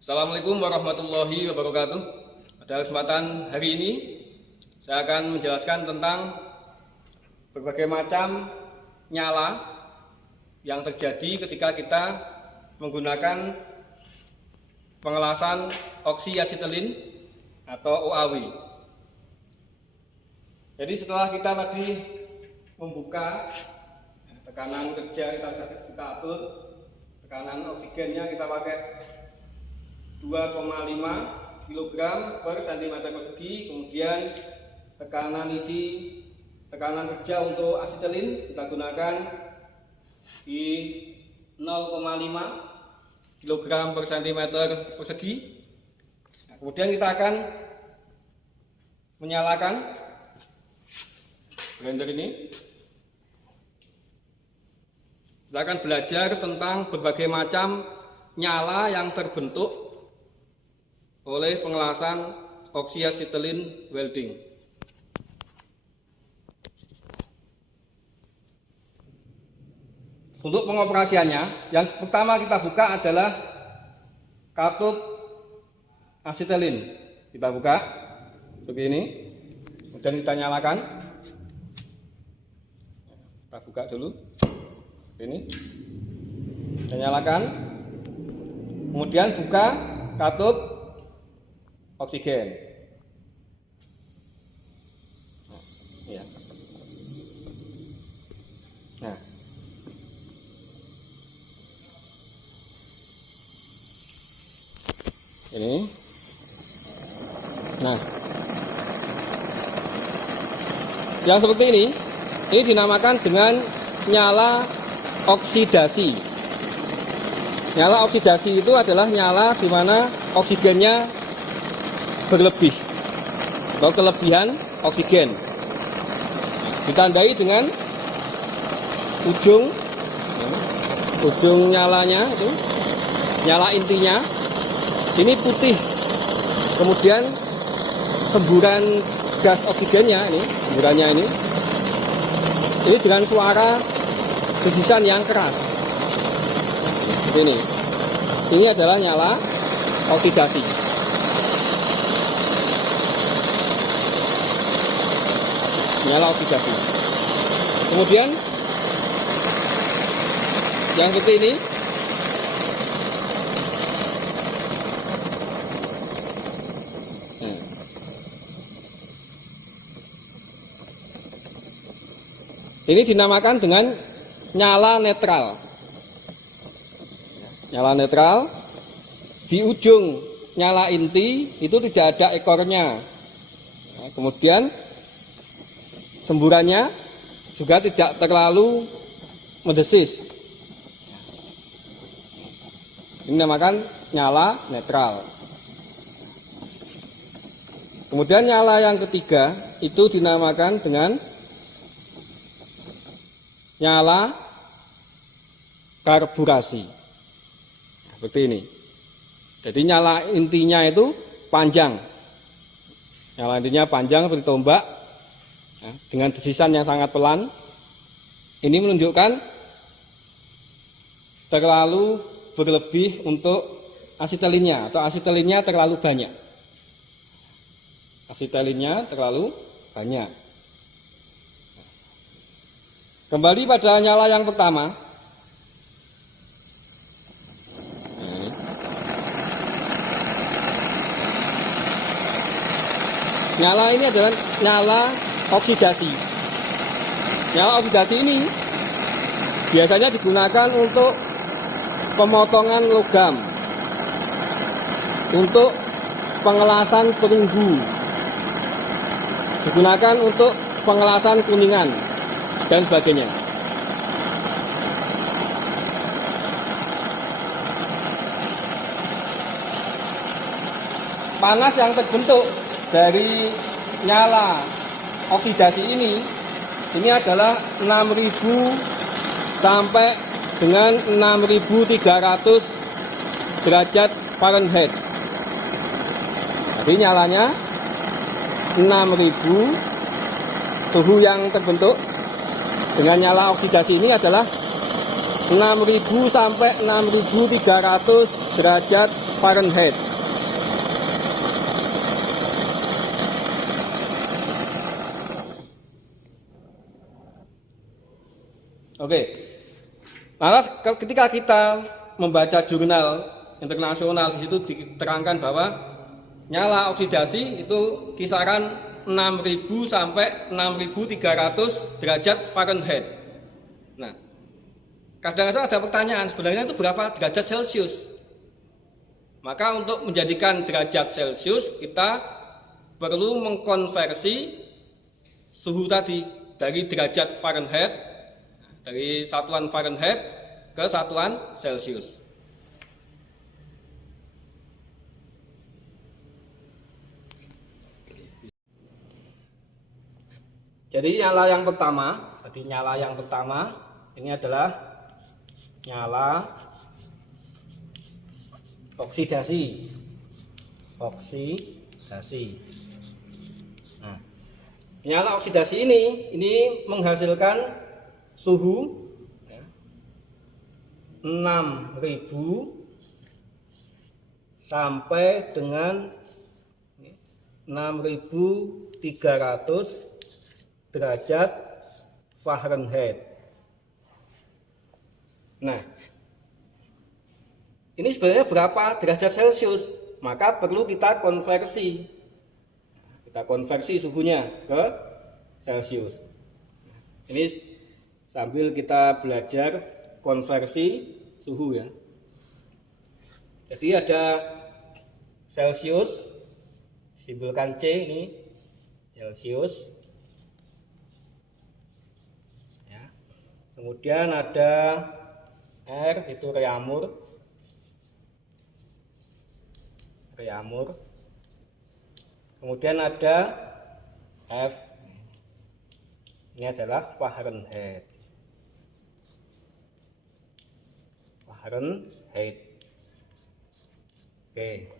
Assalamualaikum warahmatullahi wabarakatuh. Pada kesempatan hari ini saya akan menjelaskan tentang berbagai macam nyala yang terjadi ketika kita menggunakan pengelasan oksiasetilin atau OAW. Jadi setelah kita tadi membuka tekanan kerja kita atur, tekanan oksigennya kita pakai 2,5 kg per cm persegi, kemudian tekanan kerja untuk asetilin kita gunakan di 0,5 kg per cm persegi. Kemudian kita akan menyalakan blender ini. Kita akan belajar tentang berbagai macam nyala yang terbentuk oleh pengelasan oksiasetilin welding. Untuk pengoperasiannya, yang pertama kita buka adalah katup asetilin. Kita buka seperti ini, kemudian kita nyalakan. Kita buka dulu, ini. Kita nyalakan, kemudian buka katup oksigen. Ya. Nah, ini. Nah, yang seperti ini dinamakan dengan nyala oksidasi. Nyala oksidasi itu adalah nyala di mana oksigennya berlebih atau kelebihan oksigen. Ditandai dengan ujung nyalanya itu, nyala intinya ini putih, kemudian semburan gas oksigennya semburannya ini dengan suara desisan yang keras. Ini adalah nyala oksidasi. Nyala oksidasi. Kemudian yang seperti ini, ini dinamakan dengan nyala netral. Nyala netral, di ujung nyala inti itu tidak ada ekornya. Nah, kemudian semburannya juga tidak terlalu mendesis. Ini dinamakan nyala netral. Kemudian nyala yang ketiga itu dinamakan dengan nyala karburasi. Seperti ini. Jadi nyala intinya itu panjang. Nyala intinya panjang seperti tombak. Dengan desisan yang sangat pelan. Ini menunjukkan terlalu berlebih untuk asetilinnya, atau asetilinnya terlalu banyak. Asetilinnya terlalu banyak. Kembali pada nyala yang pertama. Nyala ini adalah nyala oksidasi. Nyala oksidasi ini biasanya digunakan untuk pemotongan logam, untuk pengelasan perunggu, digunakan untuk pengelasan kuningan dan sebagainya. Panas yang terbentuk dari nyala oksidasi ini adalah 6.000 sampai dengan 6.300 derajat Fahrenheit. Jadi nyalanya 6.000, suhu yang terbentuk dengan nyala oksidasi ini adalah 6.000 sampai 6.300 derajat Fahrenheit. Oke. Lantas ketika kita membaca jurnal internasional, di situ diterangkan bahwa nyala oksidasi itu kisaran 6.000 sampai 6.300 derajat Fahrenheit. Nah, kadang-kadang ada pertanyaan, sebenarnya itu berapa derajat Celcius? Maka untuk menjadikan derajat Celcius kita perlu mengkonversi suhu tadi dari derajat Fahrenheit, dari satuan Fahrenheit ke satuan Celcius. Jadi nyala yang pertama, ini adalah nyala oksidasi. Nah, nyala oksidasi ini menghasilkan suhu 6.000 sampai dengan 6.300 derajat Fahrenheit. Nah, ini sebenarnya berapa derajat Celcius? Maka perlu kita konversi. Kita konversi suhunya ke Celcius. Ini sambil kita belajar konversi suhu ya. Jadi ada Celcius, simbolkan C ini, Celcius. Ya. Kemudian ada R, itu reaumur. Kemudian ada F, ini adalah Fahrenheit. Oke.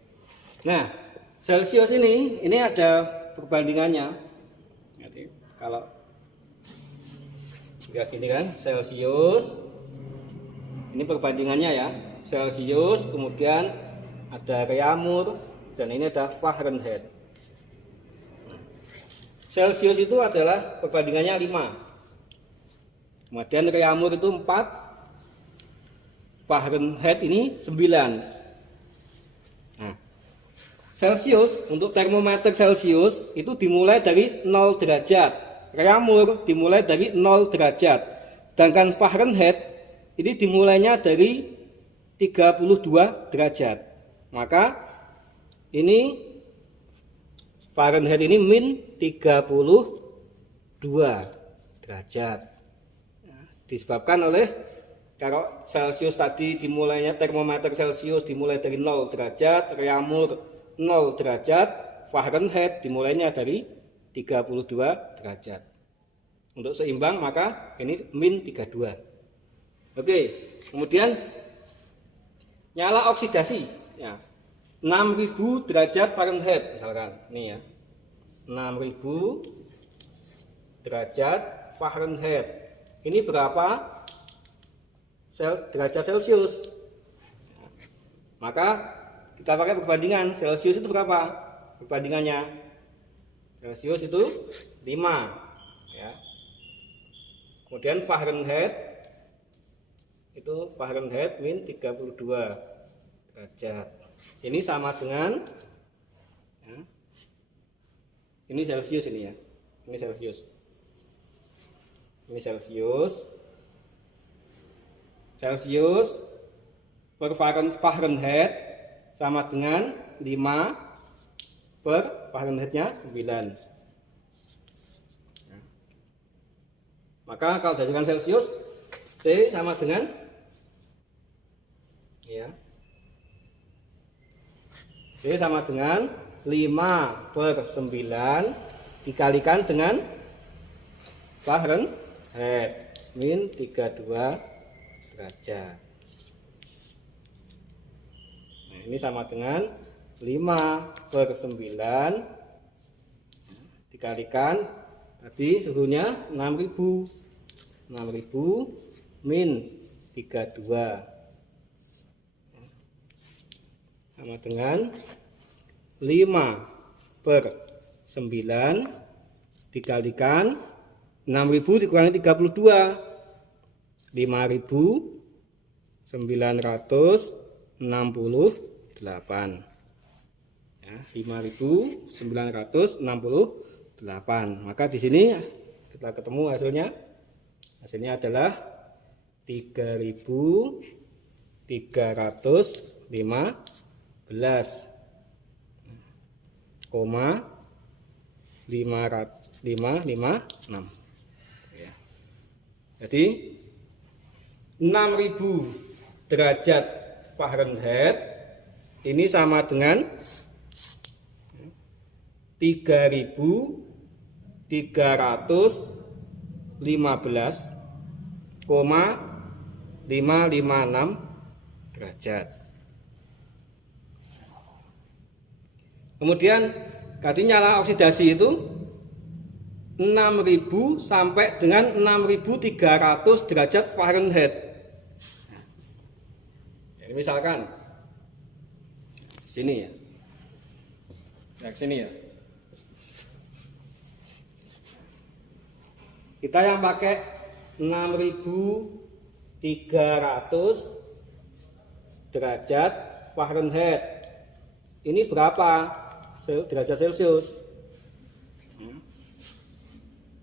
Nah, Celcius ini ada perbandingannya. Jadi, kalau lihat ini kan Celcius, ini perbandingannya ya. Celcius, kemudian ada reaumur, dan ini ada Fahrenheit. Celcius itu adalah perbandingannya 5. Kemudian reaumur itu 4. Fahrenheit ini 9. Nah, Celcius, untuk termometer Celcius itu dimulai dari 0 derajat. Reaumur dimulai dari 0 derajat. Sedangkan Fahrenheit ini dimulainya dari 32 derajat. Maka ini Fahrenheit ini min 32 derajat. Nah, disebabkan oleh kalau Celcius tadi dimulainya, termometer Celcius dimulai dari 0 derajat, reaumur 0 derajat, Fahrenheit dimulainya dari 32 derajat. Untuk seimbang maka ini min 32. Oke, kemudian nyala oksidasi ya. 6.000 derajat Fahrenheit misalkan. Ini ya. 6.000 derajat Fahrenheit. Ini berapa derajat Celcius? Maka kita pakai perbandingan. Celcius itu berapa perbandingannya? Celcius itu 5 ya. Kemudian Fahrenheit itu Fahrenheit min 32 derajat. Ini sama dengan ya, ini Celcius ini ya. Ini Celcius. Ini Celcius. Celcius per Fahrenheit sama dengan 5 per Fahrenheitnya 9. Maka kalau jadikan Celcius, C sama dengan ya, C sama dengan 5 per 9 dikalikan dengan Fahrenheit min 32 derajat. Nah, ini sama dengan 5 per 9 dikalikan tadi suhunya 6.000 min 32. sama dengan 5/9 dikalikan 6.000 dikurangi 32, 5.968. Ya, 5.968. Maka di sini kita ketemu hasilnya. Hasilnya adalah 3.315,556. Ya. Jadi 6.000 derajat Fahrenheit ini sama dengan 3.315,556 derajat. Kemudian tadi nyala oksidasi itu 6.000 sampai dengan 6.300 derajat Fahrenheit. Jadi misalkan sini ya. Nah, sini ya. Kita yang pakai 6.300 derajat Fahrenheit. Ini berapa derajat Celcius?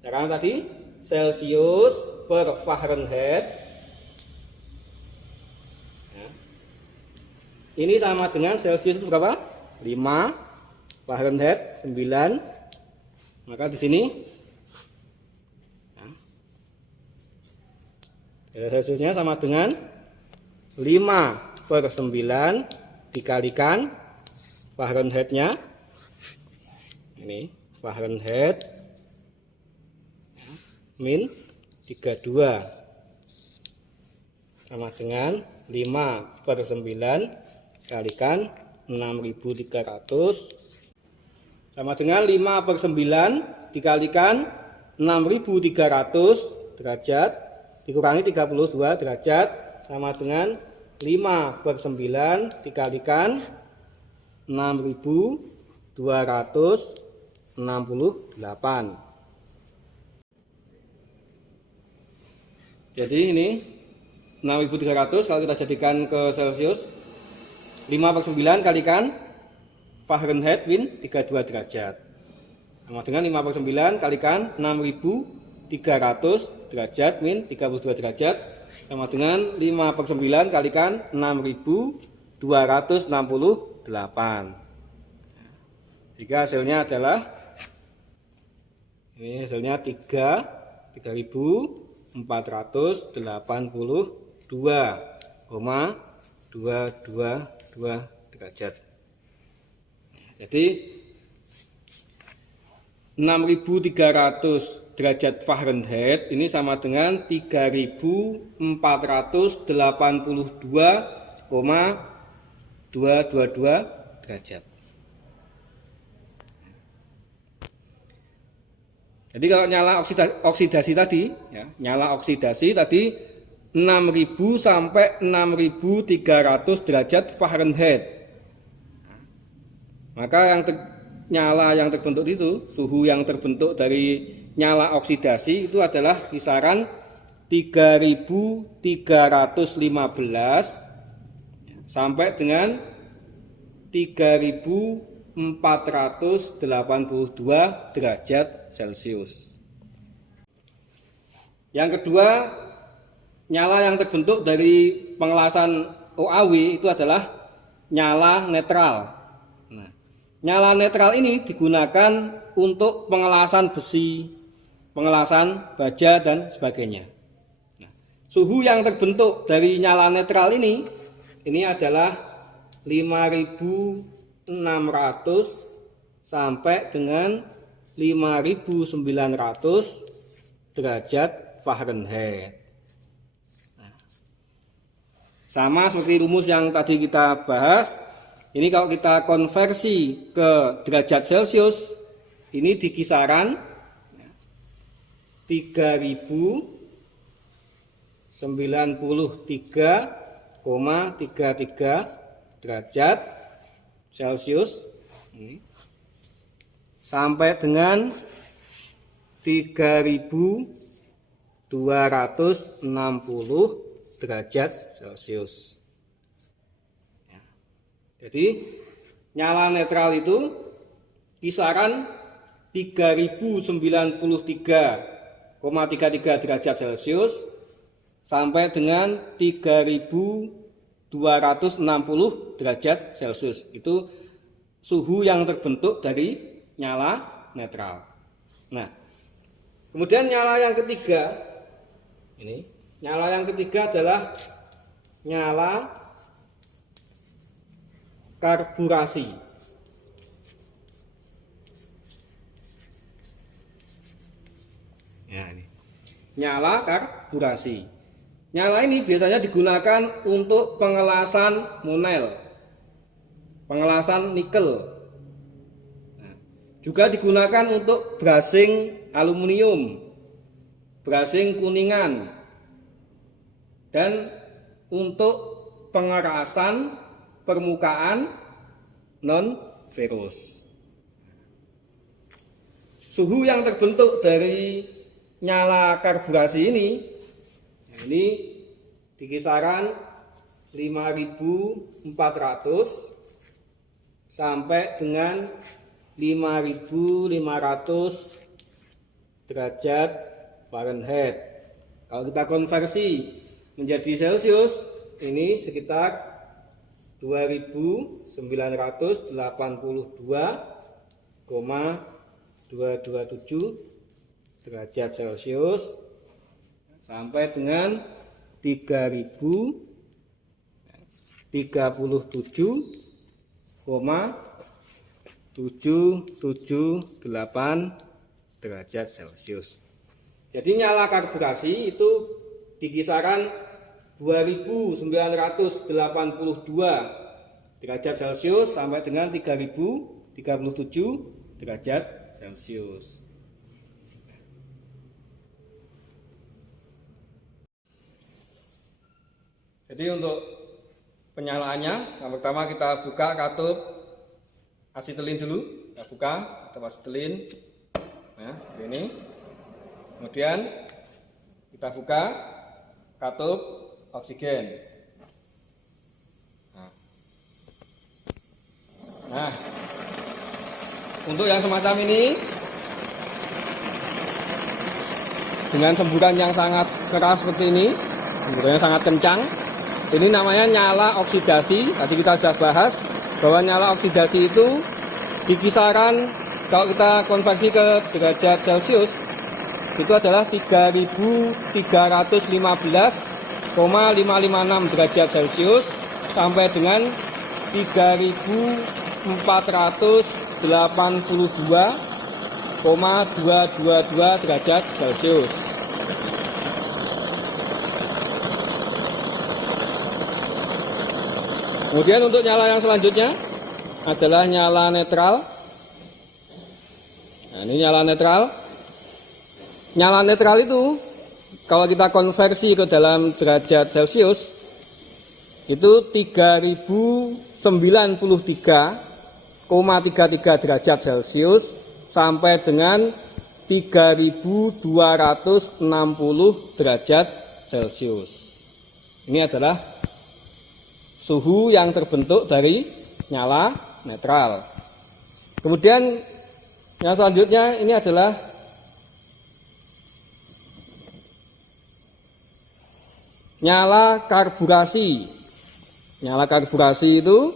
Karena tadi Celcius per Fahrenheit ya, ini sama dengan Celcius itu berapa? 5, Fahrenheit 9. Maka di sini derajat Celciusnya sama dengan 5/9 dikalikan Fahrenheitnya. Ini Fahrenheit min 32 sama dengan 5/9 kalikan 6.300 sama dengan 5/9 dikalikan 6.300 derajat dikurangi 32 derajat sama dengan 5/9 dikalikan 6.268. Jadi ini 6.300 kalau kita jadikan ke Celcius, 5/9 kalikan Fahrenheit min 32 derajat sama dengan 5/9 kalikan 6.300 derajat min 32 derajat sama dengan 5/9 kalikan 6.268. Jika hasilnya adalah ini hasilnya 3.482,222 derajat. Jadi 6.300 derajat Fahrenheit ini sama dengan 3.482,222 derajat. Jadi kalau nyala oksidasi tadi, ya, nyala oksidasi tadi 6.000 sampai 6.300 derajat Fahrenheit. Maka nyala yang terbentuk itu, suhu yang terbentuk dari nyala oksidasi itu adalah kisaran 3.315 sampai dengan 3.482 derajat Celcius. Yang kedua, nyala yang terbentuk dari pengelasan OAW itu adalah nyala netral. Nah, nyala netral ini digunakan untuk pengelasan besi, pengelasan baja dan sebagainya. Nah, suhu yang terbentuk dari nyala netral ini adalah 5.600 sampai dengan 5.900 derajat Fahrenheit. Nah, sama seperti rumus yang tadi kita bahas. Ini kalau kita konversi ke derajat Celcius, ini di kisaran 3.093,33 derajat Celcius ini, sampai dengan 3260 derajat Celcius. Ya. Jadi nyala netral itu kisaran 3093,33 derajat Celcius sampai dengan 3260 derajat Celcius. Itu suhu yang terbentuk dari nyala netral. Nah, kemudian nyala yang ketiga ini, nyala yang ketiga adalah nyala karburasi. Ya, ini. Nyala karburasi. Nyala ini biasanya digunakan untuk pengelasan monel, pengelasan nikel. Nah, juga digunakan untuk brasing aluminium, brasing kuningan, dan untuk pengerasan permukaan non-ferus. Suhu yang terbentuk dari nyala karburasi ini di kisaran 5400 sampai dengan 5500 derajat Fahrenheit. Kalau kita konversi menjadi Celcius, ini sekitar 2982,227 derajat Celcius sampai dengan 3037,778 derajat Celcius. Jadi nyala karburasi itu di kisaran 2982 derajat Celcius sampai dengan 3037 derajat Celcius. Jadi untuk penyalaannya, yang pertama kita buka katup asetilin dulu. Kita buka katup asetilin. Nah, ini. Kemudian kita buka katup oksigen. Nah, untuk yang semacam ini dengan semburan yang sangat keras seperti ini, semburannya sangat kencang. Ini namanya nyala oksidasi. Tadi kita sudah bahas bahwa nyala oksidasi itu di kisaran, kalau kita konversi ke derajat Celcius, itu adalah 3315,556 derajat Celcius sampai dengan 3482,222 derajat Celcius. Kemudian untuk nyala yang selanjutnya adalah nyala netral. Nah, ini nyala netral. Nyala netral itu kalau kita konversi ke dalam derajat Celcius itu 3093,33 derajat Celcius sampai dengan 3260 derajat Celcius. Ini adalah suhu yang terbentuk dari nyala netral. Kemudian yang selanjutnya ini adalah nyala karburasi. Nyala karburasi itu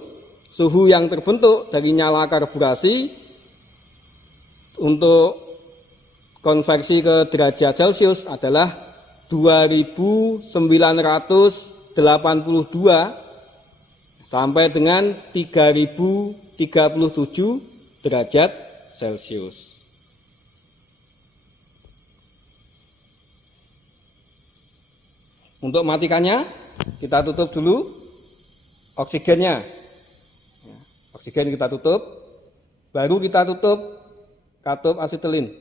suhu yang terbentuk dari nyala karburasi untuk konversi ke derajat Celcius adalah 2982 sampai dengan 3037 derajat Celcius. Untuk matikannya, kita tutup dulu oksigennya. Oksigen kita tutup, baru kita tutup katup asetilin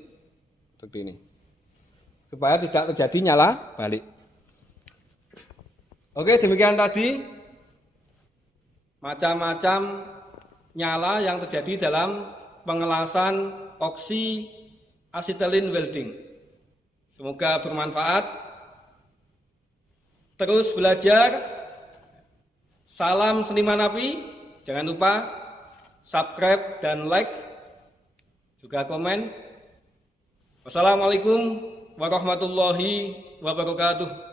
seperti ini, supaya tidak terjadi nyala balik. Oke, demikian tadi macam-macam nyala yang terjadi dalam pengelasan oksi asetilin welding. Semoga bermanfaat. Terus belajar. Salam seniman api. Jangan lupa subscribe dan like, juga komen. Wassalamualaikum warahmatullahi wabarakatuh.